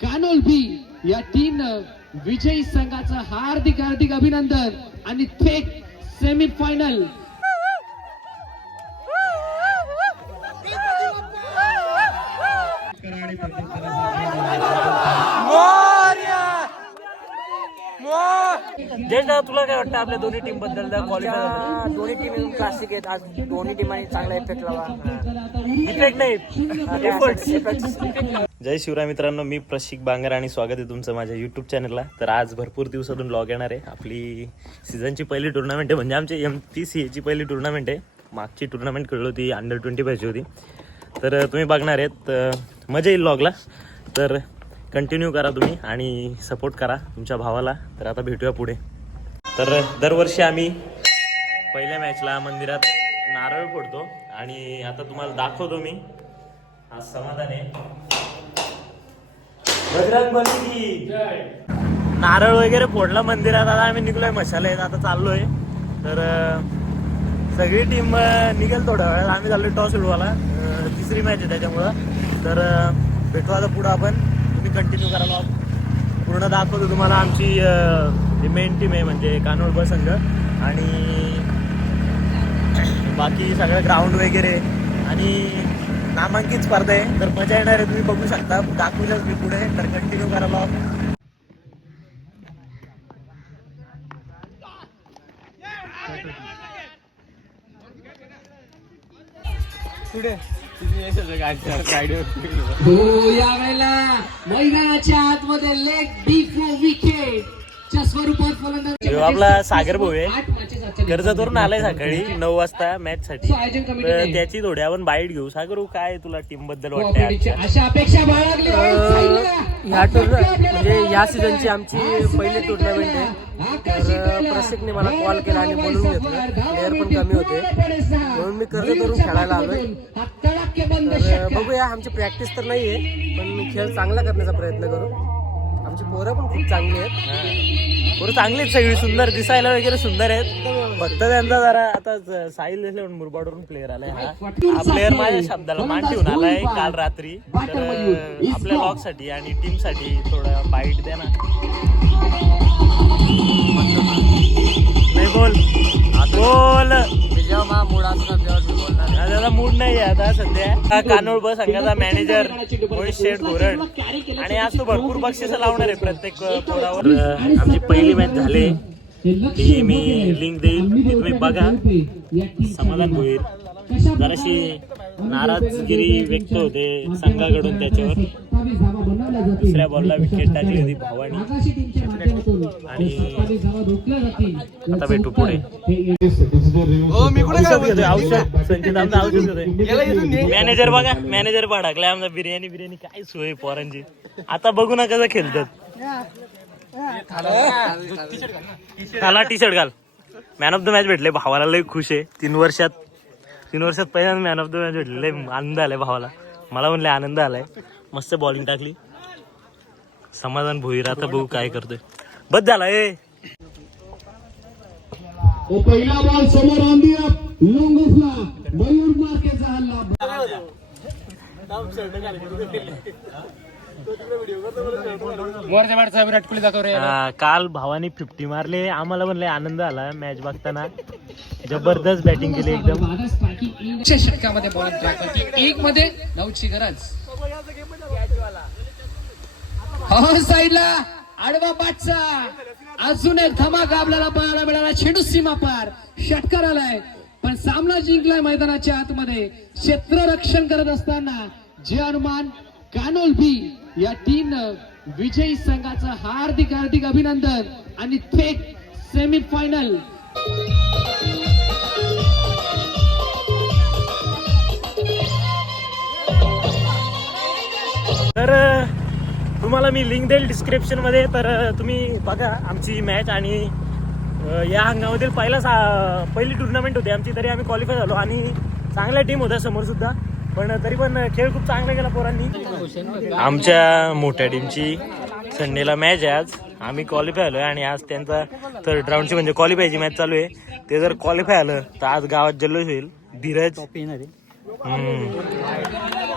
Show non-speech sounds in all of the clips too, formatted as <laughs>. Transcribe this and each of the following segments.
कानोल बी या तीन विजयी संघाचं हार्दिक हार्दिक अभिनंदन आणि थेट सेमीफायनल जयेश दादा तुला काय वाटतं आपल्या दोन्ही टीमबद्दल क्वालिफाय त्या दोन्ही टीम क्लासिक आहेत. आज दोन्ही टीमांनी चांगला इफेक्ट लावा. इफेक्ट नाही. जय शिवराय मित्रांनो मी प्रशिक बांगर आणि स्वागत आहे तुमचं माझ्या यूट्यूब चॅनलला तर आज भरपूर दिवसातून लॉग येणार आहे. आपली सीझनची पहिली टुर्नामेंट आहे म्हणजे आमची एम पी सी एची पहिली टुर्नामेंट आहे. मागची टुर्नामेंट खेळली होती अंडर ट्वेंटी फायची होती. तर तुम्ही बघणार आहेत तर मजा येईल लॉगला तर कंटिन्यू करा तुम्ही आणि सपोर्ट करा तुमच्या भावाला. तर आता भेटूया पुढे. तर दरवर्षी आम्ही पहिल्या मॅचला मंदिरात नारळ फोडतो आणि आता तुम्हाला दाखवतो मी. हा समाधान आहे. बजरंग नारळ वगैरे फोडला मंदिरात. आता आम्ही निघलोय मशाला आता चाललोय. तर सगळी टीम निघेल थोड्या वेळात. आम्ही चाललोय टॉस उडवायला. अं, तिसरी मॅच आहे त्याच्यामुळं. तर भेटू आता पुढं आपण. तुम्ही कंटिन्यू करायला पूर्ण दाखवतो तुम्हाला आमची जी मेन टीम आहे म्हणजे कानोड ब संघ. आणि बाकी सगळं ग्राउंड वगैरे. आणि नामांकित स्पर्धा आहे. तर मजा येणार आहे तुम्ही बघू शकता. दाखवूनच मी पुढे. तर कंटिन्यू करायला हो यावेळेला मैदानाच्या आतमध्ये लेग डीप विकेट आपला सागर भाऊ आहे कर्जतवरून आलाय सकाळी नऊ वाजता मॅच साठी त्याची थोडी आपण बाईट घेऊ. सागर भाऊ, काय तुला टीमबद्दल वाटतंय आपली अशा अपेक्षा बाळगली. ह्या म्हणजे या सीझनची आमची पहिली टुर्नामेंट आहे. तर प्रशिकने मला कॉल केला आणि बोलून घेतलं. प्लेअर पण कमी होते. म्हणून मी कर्ज करून खेळायला आलोय. तर बघूया. आमची प्रॅक्टिस तर नाही आहे पण खेळ चांगला करण्याचा प्रयत्न करू. आमची पोरं पण खूप चांगली आहेत. पोरं चांगली आहेत सगळी सुंदर दिसायला वगैरे सुंदर आहेत. फक्त त्यांचा जरा आता साहिल साहिल म्हणून मुरबाडवरून प्लेअर आलाय हा. हा प्लेअर माझ्या शब्दाला मान ठेवून आलाय काल रात्री. तर आपल्या लॉकसाठी आणि टीमसाठी थोडं बाईट द्या ना. नाही बोल. बोल. जेव्हा मूड नाही. आहे आता सध्या. हा कानोड बस संघाचा मॅनेजर मोहित शेठ घोरड. आणि आज तो भरपूर बक्षीस लावणार आहे प्रत्येक पोरावर. आमची पहिली मॅच झाली. ती मी लिंक देईल. ती तुम्ही बघा. समाधान होईल. जराशी नाराजगिरी व्यक्त होते संघाकडून त्याच्यावर. दुसऱ्या बॉलला विकेट टाकली होती भावानी. आणि आता भेटू पुढे. मॅनेजर बघा मॅनेजर भडकलाय आमचा. बिर्याणी बिर्याणी काय सोय पोरांची. आता बघू ना कसं खेळतात. घाला टी शर्ट घाल. मॅन ऑफ द मॅच भेटले. भावाला लय खुश आहे. तीन वर्षात तीन वर्षात पहिल्यांदा मॅन ऑफ द मॅच भेटले लय आनंद आलाय भावाला. मला म्हणले आनंद आलाय. मस्त बॉलिंग टाकली. समाधान भोईर आता बघू काय करतोय. बस झाला ए. ओ पहिला बॉल समोर लॉंग मयूर मार्केचा हल्ला. हा, काल भावानी फिफ्टी मारले. आम्हाला म्हणले आनंद आला मॅच बघताना. जबरदस्त बॅटिंग केली एकदम. षटकामध्ये बॉल एक मध्ये नऊची गरज. हो साईडला आडवा पाठचा. अजून एक धमाका आपल्याला पाहायला मिळाला चेंडू सीमा पार. षटकार आलाय. पण सामना जिंकलाय मैदानाच्या आतमध्ये. क्षेत्ररक्षण करत असताना जे हनुमान कानोल बी या टीम विजयी संघाचं हार्दिक हार्दिक अभिनंदन आणि थेट सेमीफायनल तर तुम्हाला मी लिंक देईल डिस्क्रिप्शनमध्ये तर तुम्ही बघा आमची मॅच आणि या हंगामातील पहिला सा- पहिली टुर्नामेंट होती. आमची तरी आम्ही क्वालिफाय झालो आणि चांगल्या टीम होत्या समोर सुद्धा. पण तरी पण खेळ खूप चांगला गेला पोरांनी. आमच्या मोठ्या टीमची संडेला मॅच आहे आज. आम्ही क्वालिफाय आलोय आणि आज त्यांचा थर्ड राऊंडची म्हणजे क्वालिफायची मॅच चालू आहे. ते जर क्वालिफाय आलं तर आज गावात जल्लोष होईल. धीरज.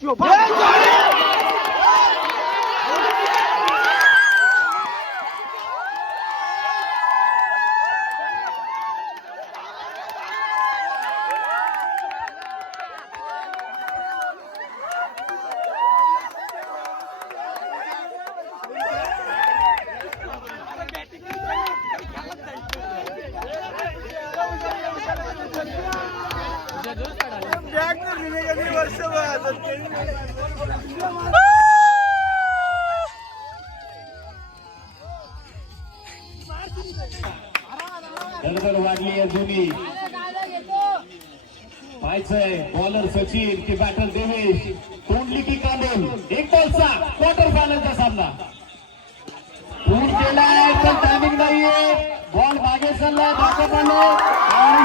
九八 वाढली पाहायचंय. बॉलर सचिन की बॅटर देवेश. तोंडली की कांदोल एक बॉलचा क्वार्टर फायनलचा सामना. पूर केलाय पण टायमिंग नाहीये. बॉल मागे चाललाय धाका पडलो आणि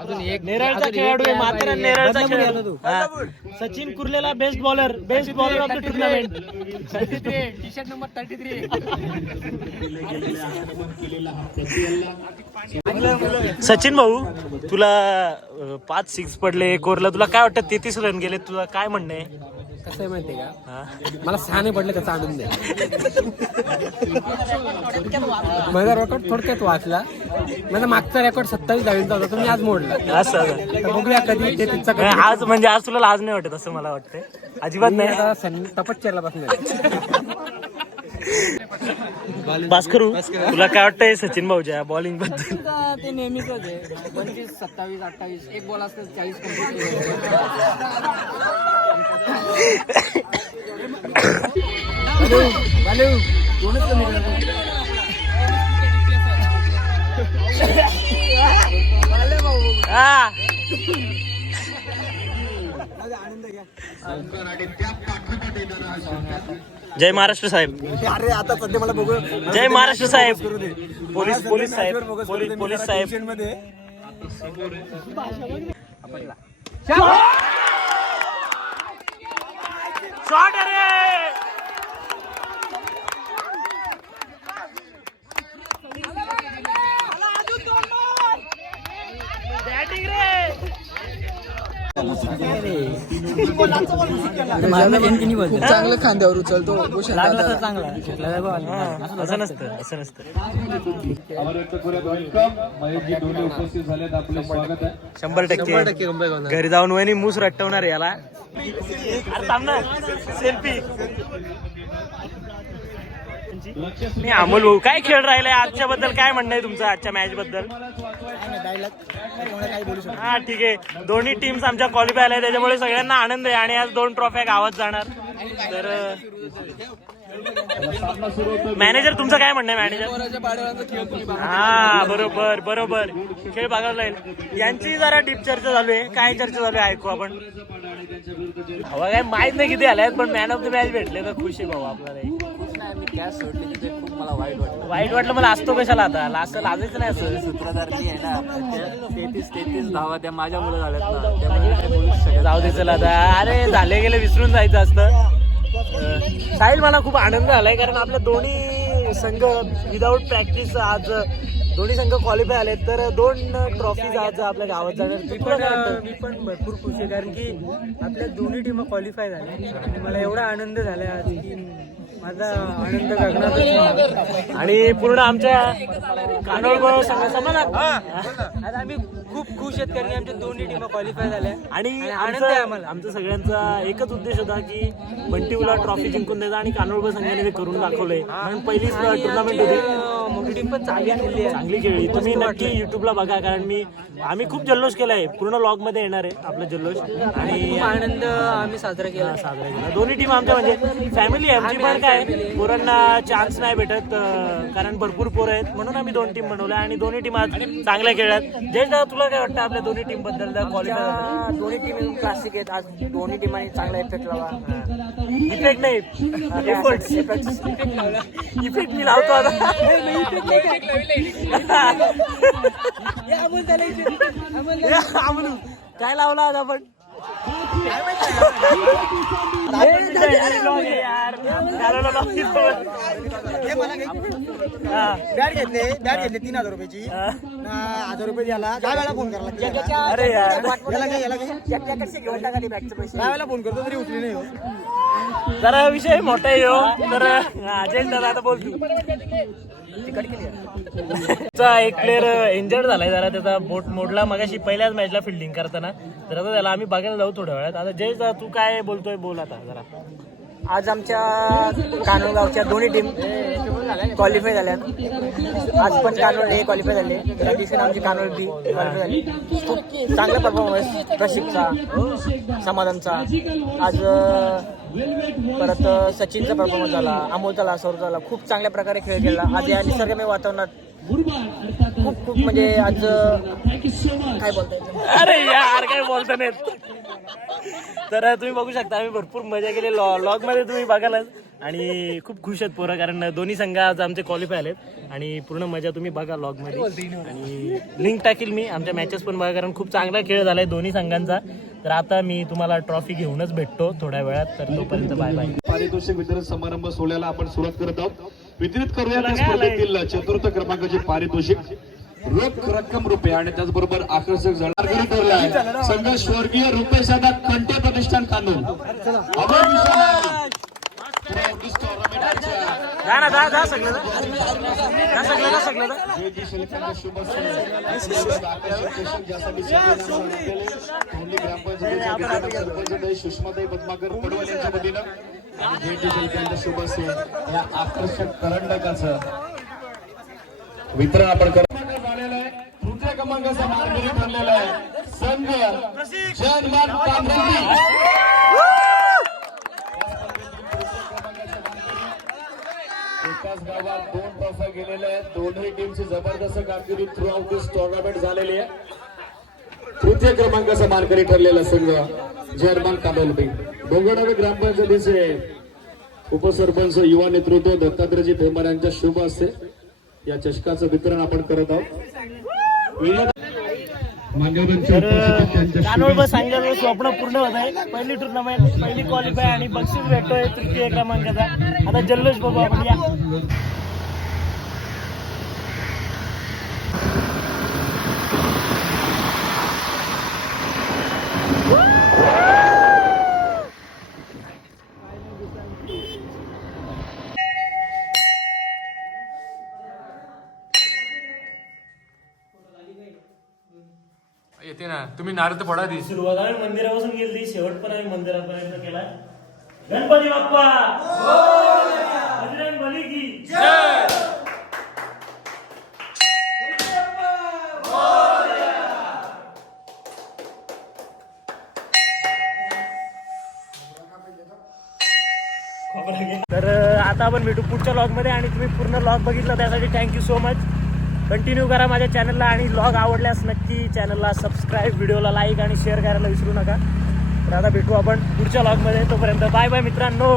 अजून एक नेरळचा खेळाडू आहे मात्र नेरळचा खेळाडू. हा. Sachin कुर्लेला best bowler best bowler of the tournament T shirt number thirty three Sachin भाऊ तुला अं, पाच सिक्स पडले कोरला तुला काय वाटतं तेहतीस रन गेले तुला काय म्हणणं आहे? कसं आहे माहितीये का? हा? मला सहा नाही पडले त्याचा आनंद आहे. माझा रेकॉर्ड थोडक्यात वाचला. माझा मागचा रेकॉर्ड सत्तावीस दहावीचा होता तो मी आज मोडला. असं का? तर बघूया कधी ते तिचा कधी नाही, आज म्हणजे आज तुला लाज नाही वाटत असं मला वाटतंय. अजिबात नाही. तपश्चर्याला बसणार भास्करू तुला काय वाटतंय सचिन भाऊच्या बॉलिंगबद्दल? ते नेहमीच आहे. पंचवीस सत्तावीस अठ्ठावीस एक बॉल असतं चाळीस हा. <laughs> <laughs> जय महाराष्ट्र साहेब. अरे आता सध्या मला बघू. जय महाराष्ट्र साहेब. पोलीस पोलीस साहेब. पोलीस पोलीस साहेब. मध्ये शॉट अरे बॅटिंग रे चांगलं खांद्यावर उचलतो. असं नसतं असं नसतं. अमरनाथपुरात वेलकम महेशजी डोले उपस्थित झालेत. आपले स्वागत आहे. शंभर टक्के. घरी जाऊन वहिनी मूस रट्टवणार याला. अरे सेल्फी मी अमोल भाऊ. काय खेळ राहिलाय? आजच्या बद्दल काय म्हणणं आहे तुमचं आजच्या मॅच बद्दल हा ठीक आहे. दोन्ही टीम्स आमच्या क्वालिफाय आल्या त्याच्यामुळे सगळ्यांना आनंद आहे आणि आज दोन ट्रॉफ्या गावात जाणार. तर मॅनेजर तुमचं काय म्हणणं आहे मॅनेजर हा बरोबर बरोबर. खेळ बघायला लागेल यांची जरा डीप चर्चा चालू आहे. काय चर्चा चालू आहे ऐकू आपण. हवा काय माहीत नाही किती आल्यात पण मॅन ऑफ द मॅच भेटले तर खुश आहे भाऊ आपल्याला. गॅस सोडली तिथे खूप मला वाईट वाटलं. वाईट वाटलं मला असतो कशाला आता? असं लाजायचं नाही असं. सूत्रधारती आहे ना तेहतीस तेहतीस धावा त्या माझ्या मुलं झाल्यात ना. त्यामुळे शकत जाऊ दे चला आता. अरे झाले गेले विसरून जायचं असतं. साहिल मला खूप आनंद झालाय कारण आपल्या दोन्ही संघ विदाऊट प्रॅक्टिस आज दोन्ही संघ क्वालिफाय आले तर दोन ट्रॉफीज आज आपल्या गावात जाणार. मी पण मी पण भरपूर खुश आहे कारण की आपल्या दोन्ही टीम क्वालिफाय झाल्या मला एवढा आनंद झाला आज की माझा आनंद गगनातच. आणि पूर्ण आमच्या कानोळ समाजात आज आम्ही खूप खुश आहेत कारण आमच्या दोन्ही टीम क्वालिफाय झाल्या आणि आनंद आहे आमचा आम्हाला. आमचा सगळ्यांचा एकच उद्देश होता की बंटीला ट्रॉफी जिंकून द्यायचा आणि कानोळबा संघाने ते करून दाखवलंय. म्हणून पहिलीच टुर्नामेंट होती. टीम पण चांगली खेळली आहे. चांगली खेळली. तुम्ही नक्की युट्यूबला बघा कारण मी आम्ही खूप जल्लोष केलाय. पूर्ण लॉगमध्ये येणार आहे आपला जल्लोष. आणि खूप आनंद आम्ही साजरा केला. साजरा केला. दोन्ही टीम आमच्या म्हणजे फॅमिली आमची पण काय पोरांना चान्स नाही भेटत कारण भरपूर पोरं आहेत. म्हणून आम्ही दोन टीम बनवल्या. आणि दोन्ही टीम आज चांगल्या खेळल्यात. जय दादा तुला काय वाटतं आपल्या दोन्ही टीमबद्दल? आमच्या दोन्ही टीम क्लासिक आहेत. आज दोन्ही टीमांनी चांगला इफेक्ट लावला इफेक्ट नाही. इफेक्ट मी लावतो आता. <laughs> अमरू, काय लावला आज आपण. बॅट घेतले बॅट घेतले तीन हजार रुपयाची. हजार रुपये द्याला दहा वेळा फोन करायला. अरे काय काय दहा वेळा फोन करतो तरी उचली नाही. जरा विषय मोठा आहे हो. तर अजय दादा आता बोल तू. चा एक प्लेअर इंजर्ड झालाय जरा. त्याचा बोट मोडला. मगाशी पहिल्याच मॅचला फिल्डिंग करताना. तर आता त्याला आम्ही बघायला जाऊ थोड्या वेळात. आता जय तू काय बोलतोय बोल आता जरा. आज आमच्या कानोगावच्या दोन्ही टीम क्वालिफाय झाल्यात. आज पण कानोळ हे क्वालिफाय झाले. त्या दिवशी आमची कानोळ बी क्वालिफाय झाली. खूप चांगला परफॉर्मन्स प्रशिकचा समाधानचा आज परत सचिनचा परफॉर्मन्स झाला अमोल झाला सौर झाला खूप चांगल्या प्रकारे खेळ खेळला. आज या निसर्गमय वातावरणात खूप खूप म्हणजे आज काय बोलता अरे यार काय बोलता नाहीत. तर तुम्ही बघू शकता आम्ही भरपूर मजा केली. लॉगमध्ये तुम्ही बघालच. आणि खूप खुश आहेत पोरं कारण दोन्ही संघ आज आमचे क्वालिफाय आलेत. आणि पूर्ण मजा तुम्ही बघा लॉगमध्ये आणि लिंक टाकील मी. आमच्या मॅचेस पण बघा कारण खूप चांगला खेळ झालाय दोन्ही संघांचा. तर आता मी तुम्हाला ट्रॉफी घेऊनच भेटतो थोड्या वेळात तर तोपर्यंत बाय बाय पारितोषिक वितरण समारंभ सोहळ्याला आपण सुरुवात करत आहोत. वितरित करूया त्या स्पर्धेतील चतुर्थ क्रमांकाचे पारितोषिक. रोख रक्कम रुपये आणि त्याचबरोबर आकर्षक ठरला आहे संघ स्वर्गीय रुपेश दादा कंटे प्रतिष्ठान कानून जा ना जा जा सगळं जा. सगळं जा सगळं जा. सुषमाताई पद्माकर पडवळ यांच्या वतीनं आणि शुभ या आकर्षक करंडकाचं वितरण आपण करत झालेलं आहे तृतीय क्रमांकाचा मार्ग ठरलेला आहे संघ जनमान कांबरेजी एकाच गावात दोन ट्रॉफ्या गेलेल्या आहेत. दोन्ही टीमची जबरदस्त कामगिरी थ्रू आउट दिस टुर्नामेंट झालेली आहे. तृतीय क्रमांकाचा मानकरी ठरलेला संघ जर्मन काबलबी डोंगरडावे ग्रामपंचायतीचे उपसरपंच युवा नेतृत्व दत्तात्रयजी फेमर यांच्या शुभ असते या चषकाचं वितरण आपण करत आहोत. कानोळ बस सांगायला स्वप्न पूर्ण होत आहे. पहिली टुर्नामेंट पहिली क्वालिफाय आणि बक्षीस भेटतोय तृतीय क्रमांकाचा. आता जल्लोष बघू आपण या येते ना तुम्ही नारळ पडा दी सुरुवात आम्ही मंदिरापासून गेली शेवट पण आम्ही मंदिरापर्यंत केला. गणपती बाप्पा! बजरंग बली की! तर आता आपण भेटू पुढच्या लॉगमध्ये आणि तुम्ही पूर्ण लॉग बघितला त्यासाठी थँक्यू सो मच कंटिन्यू करा माझ्या चॅनलला आणि लॉग आवडल्यास नक्की चॅनलला सबस्क्राईब व्हिडिओला लाईक आणि शेअर करायला विसरू नका. तर आता भेटू आपण पुढच्या लॉगमध्ये तोपर्यंत बाय बाय मित्रांनो.